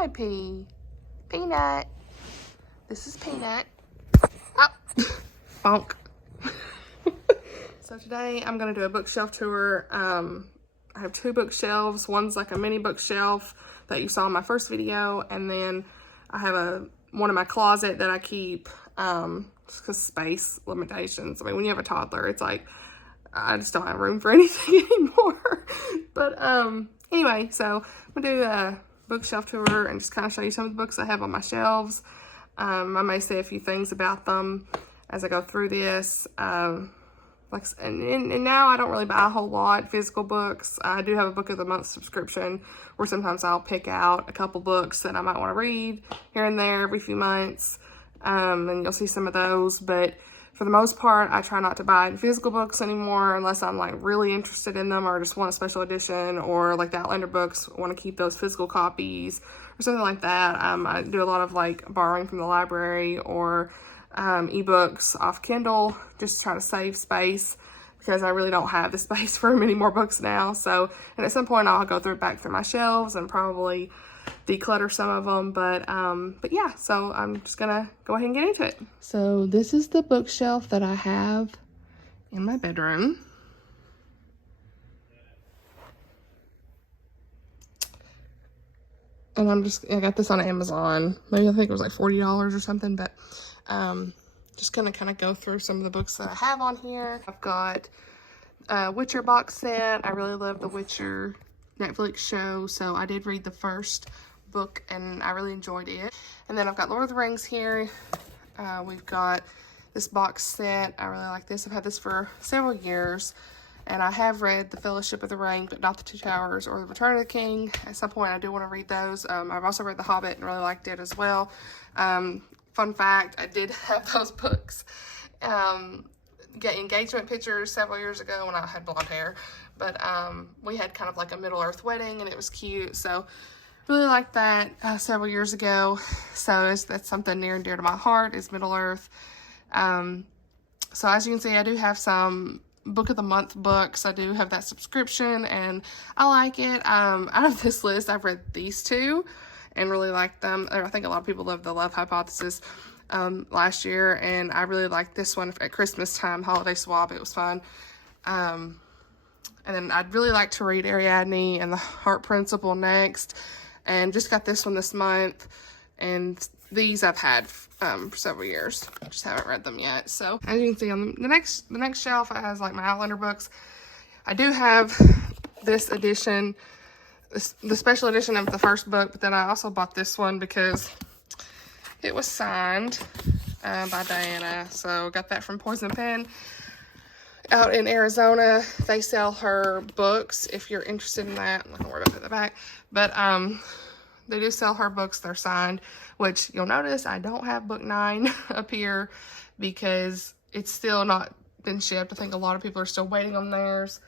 Hi, Peanut. This is Peanut. Oh, bonk. So today I'm going to do a bookshelf tour. I have two bookshelves. One's like a mini bookshelf that you saw in my first video, and then I have one in my closet that I keep just because space limitations. I mean, when you have a toddler, it's like I just don't have room for anything anymore. But anyway, so I'm gonna do a bookshelf tour and just kind of show you some of the books I have on my shelves. I may say a few things about them as I go through this. And now I don't really buy a whole lot physical books. I do have a book of the month subscription where sometimes I'll pick out a couple books that I might want to read here and there every few months. And you'll see some of those, but for the most part, I try not to buy physical books anymore unless I'm like really interested in them or just want a special edition, or like the Outlander books, want to keep those physical copies or something like that. I do a lot of like borrowing from the library or ebooks off Kindle, just try to save space because I really don't have the space for many more books now. So, and at some point I'll go back through my shelves and probably declutter some of them, but yeah, so I'm just gonna go ahead and get into it. So this is the bookshelf that I have in my bedroom. And I got this on Amazon. Maybe I think it was like $40 or something, but just gonna kind of go through some of the books that I have on here. I've got a Witcher box set. I really love the Witcher Netflix show, so I did read the first book and I really enjoyed it. And then I've got Lord of the Rings here. We've got this box set. I really like this. I've had this for several years, and I have read The Fellowship of the Ring, but not The Two Towers or The Return of the King. At some point I do want to read those. I've also read The Hobbit and really liked it as well. Fun fact, I did have those books. Get engagement pictures several years ago when I had blonde hair, but we had kind of like a Middle-earth wedding and it was cute, so really liked that several years ago. So that's something near and dear to my heart, is Middle-earth. So as you can see, I do have some book of the month books. I do have that subscription and I like it. Out of this list, I've read these two and really liked them. I think a lot of people love The Love Hypothesis last year, and I really liked this one at Christmas time, Holiday Swap. It was fun. And then I'd really like to read Ariadne and the Heart Principle next, and just got this one this month. And these I've had for several years. I just haven't read them yet. So as you can see on the next shelf, it has like my Outlander books. I do have this edition, the special edition of the first book, but then I also bought this one because it was signed by Diana. So got that from Poison Pen out in Arizona. They sell her books if you're interested in that. I'm not gonna worry about the back, but they do sell her books. They're signed, which you'll notice I don't have book 9 up here because it's still not been shipped. I think a lot of people are still waiting on theirs.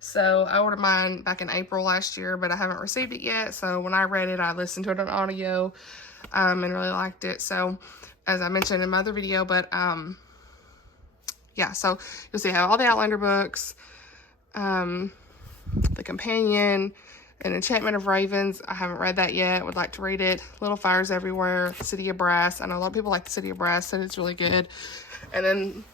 So I ordered mine back in April last year, but I haven't received it yet. So when I read it, I listened to it on audio and really liked it. So as I mentioned in my other video, but yeah, so you'll see I have all the Outlander books, The Companion, and Enchantment of Ravens. I haven't read that yet. Would like to read it. Little Fires Everywhere, City of Brass. I know a lot of people like the City of Brass, said it's really good. And then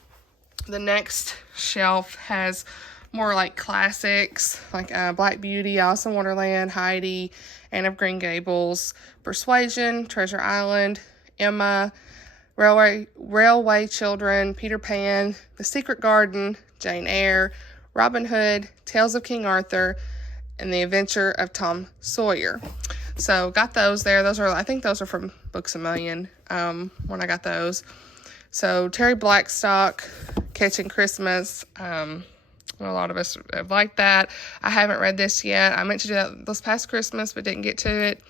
the next shelf has more like classics, like Black Beauty, Alice in Wonderland, Heidi, Anne of Green Gables, Persuasion, Treasure Island, Emma, Railway Children, Peter Pan, The Secret Garden, Jane Eyre, Robin Hood, Tales of King Arthur, and The Adventure of Tom Sawyer. So got those there. I think those are from Books A Million when I got those. So Terry Blackstock, Catching Christmas. A lot of us have liked that. I haven't read this yet. I meant to do that this past Christmas, but didn't get to it.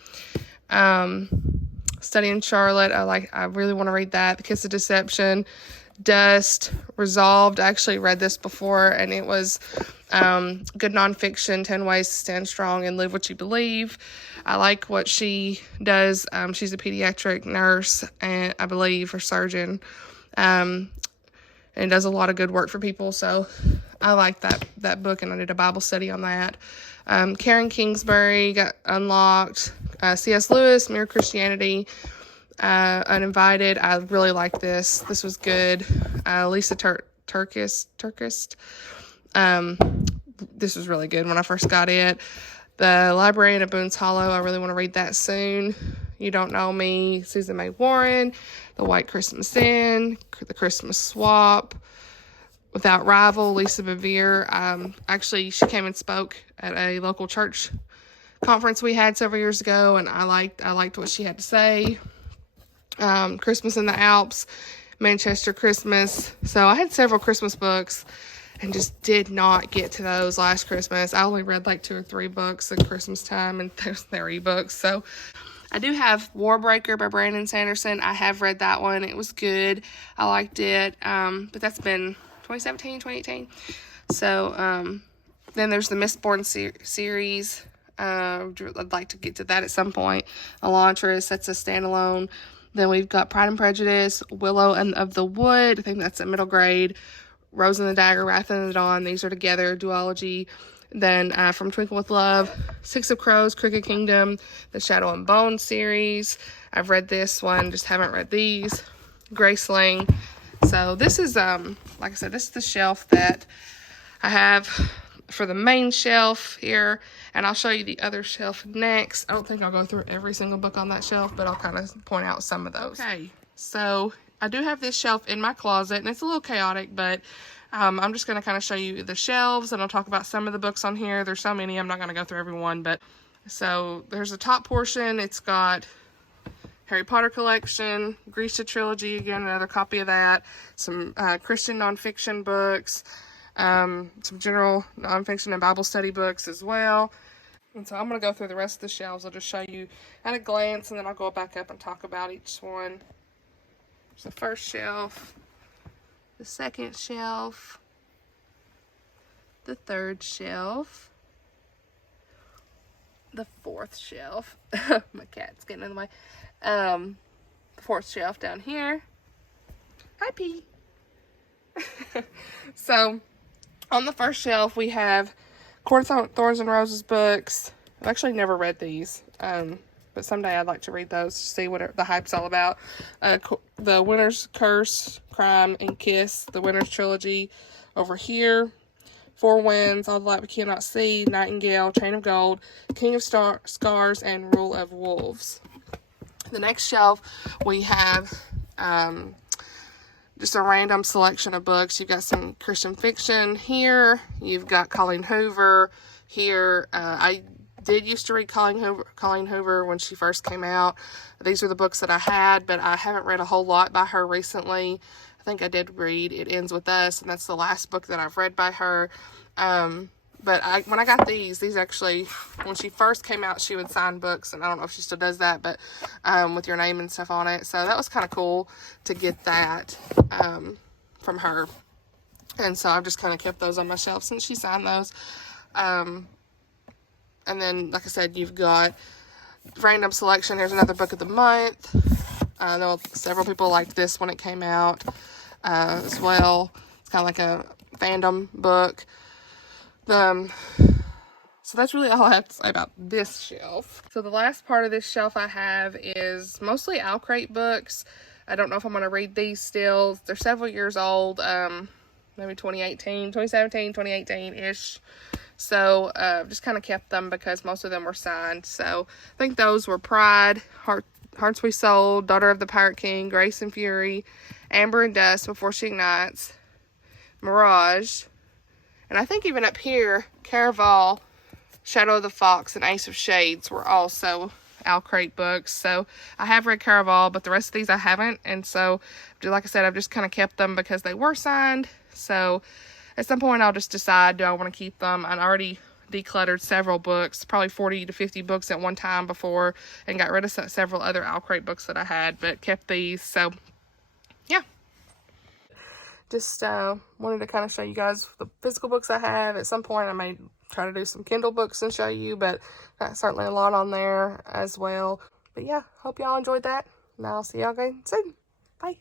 Studying Charlotte. I really want to read that. The Kiss of Deception, Dust, Resolved. I actually read this before, and it was good nonfiction, 10 Ways to Stand Strong and Live What You Believe. I like what she does. She's a pediatric nurse, and I believe, or surgeon, and does a lot of good work for people. So I like that book, and I did a Bible study on that. Karen Kingsbury, got Unlocked, C.S. Lewis, Mere Christianity, Uninvited. I really like this. This was good. Lisa Turkist. This was really good when I first got it. The Librarian of Boone's Hollow. I really want to read that soon. You Don't Know Me, Susan May Warren. The White Christmas Inn, The Christmas Swap, Without Rival, Lisa Bevere. Actually, she came and spoke at a local church conference we had several years ago, and I liked what she had to say. Christmas in the Alps, Manchester Christmas. So I had several Christmas books and just did not get to those last Christmas. I only read like 2 or 3 books at Christmas time, and they're ebooks. So I do have Warbreaker by Brandon Sanderson. I have read that one. It was good. I liked it. But that's been 2017, 2018. So then there's the Mistborn series. I'd like to get to that at some point. Elantris, that's a standalone. Then we've got Pride and Prejudice, Willow and of the Wood. I think that's a middle grade. Rose and the Dagger, Wrath and the Dawn. These are together, duology. Then from Twinkle with Love, Six of Crows, Crooked Kingdom, the Shadow and Bone series. I've read this one, just haven't read these. Graceling. So this is, like I said, this is the shelf that I have for the main shelf here. And I'll show you the other shelf next. I don't think I'll go through every single book on that shelf, but I'll kind of point out some of those. Okay, so I do have this shelf in my closet, and it's a little chaotic, but I'm just going to kind of show you the shelves, and I'll talk about some of the books on here. There's so many, I'm not going to go through every one, but so there's a top portion. It's got Harry Potter collection, Grisha trilogy, again, another copy of that, some Christian nonfiction books, some general nonfiction and Bible study books as well. And so I'm going to go through the rest of the shelves. I'll just show you at a glance, and then I'll go back up and talk about each one. There's the first shelf, the second shelf, the third shelf, the fourth shelf. My cat's getting in the way. The fourth shelf down here. Hi, P. So, on the first shelf, we have Court of Thorns and Roses books. I've actually never read these, but someday I'd like to read those to see what the hype's all about. The Winter's Curse, Crime and Kiss, the Winter's Trilogy over here. Four Winds, All the Light We Cannot See, Nightingale, Chain of Gold, King of Scars, and Rule of Wolves. The next shelf, we have just a random selection of books. You've got some Christian fiction here. You've got Colleen Hoover here. I did used to read Colleen Hoover when she first came out. These are the books that I had, but I haven't read a whole lot by her recently. I think I did read It Ends With Us, and that's the last book that I've read by her. But when I got these actually, when she first came out, she would sign books, and I don't know if she still does that, but with your name and stuff on it. So that was kind of cool to get that from her. And so I've just kind of kept those on my shelf since she signed those. And then, like I said, you've got random selection. Here's another book of the month. I know several people liked this when it came out as well. It's kind of like a fandom book. So that's really all I have to say about this shelf. So the last part of this shelf I have is mostly Owlcrate books. I don't know if I'm going to read these still. They're several years old, maybe 2017, 2018-ish. So just kind of kept them because most of them were signed. So I think those were Pride, Hearts We Sold, Daughter of the Pirate King, Grace and Fury, Amber and Dust, Before She Ignites, Mirage, and I think even up here, Caraval, Shadow of the Fox, and Ace of Shades were also Owlcrate books. So I have read Caraval, but the rest of these I haven't. And so, like I said, I've just kind of kept them because they were signed. So at some point I'll just decide, do I want to keep them? I already decluttered several books, probably 40 to 50 books at one time before, and got rid of several other Owlcrate books that I had, but kept these. So yeah. Just wanted to kind of show you guys the physical books I have. At some point I may try to do some Kindle books and show you, but that's certainly a lot on there as well. But yeah, hope y'all enjoyed that, and I'll see y'all again soon. Bye.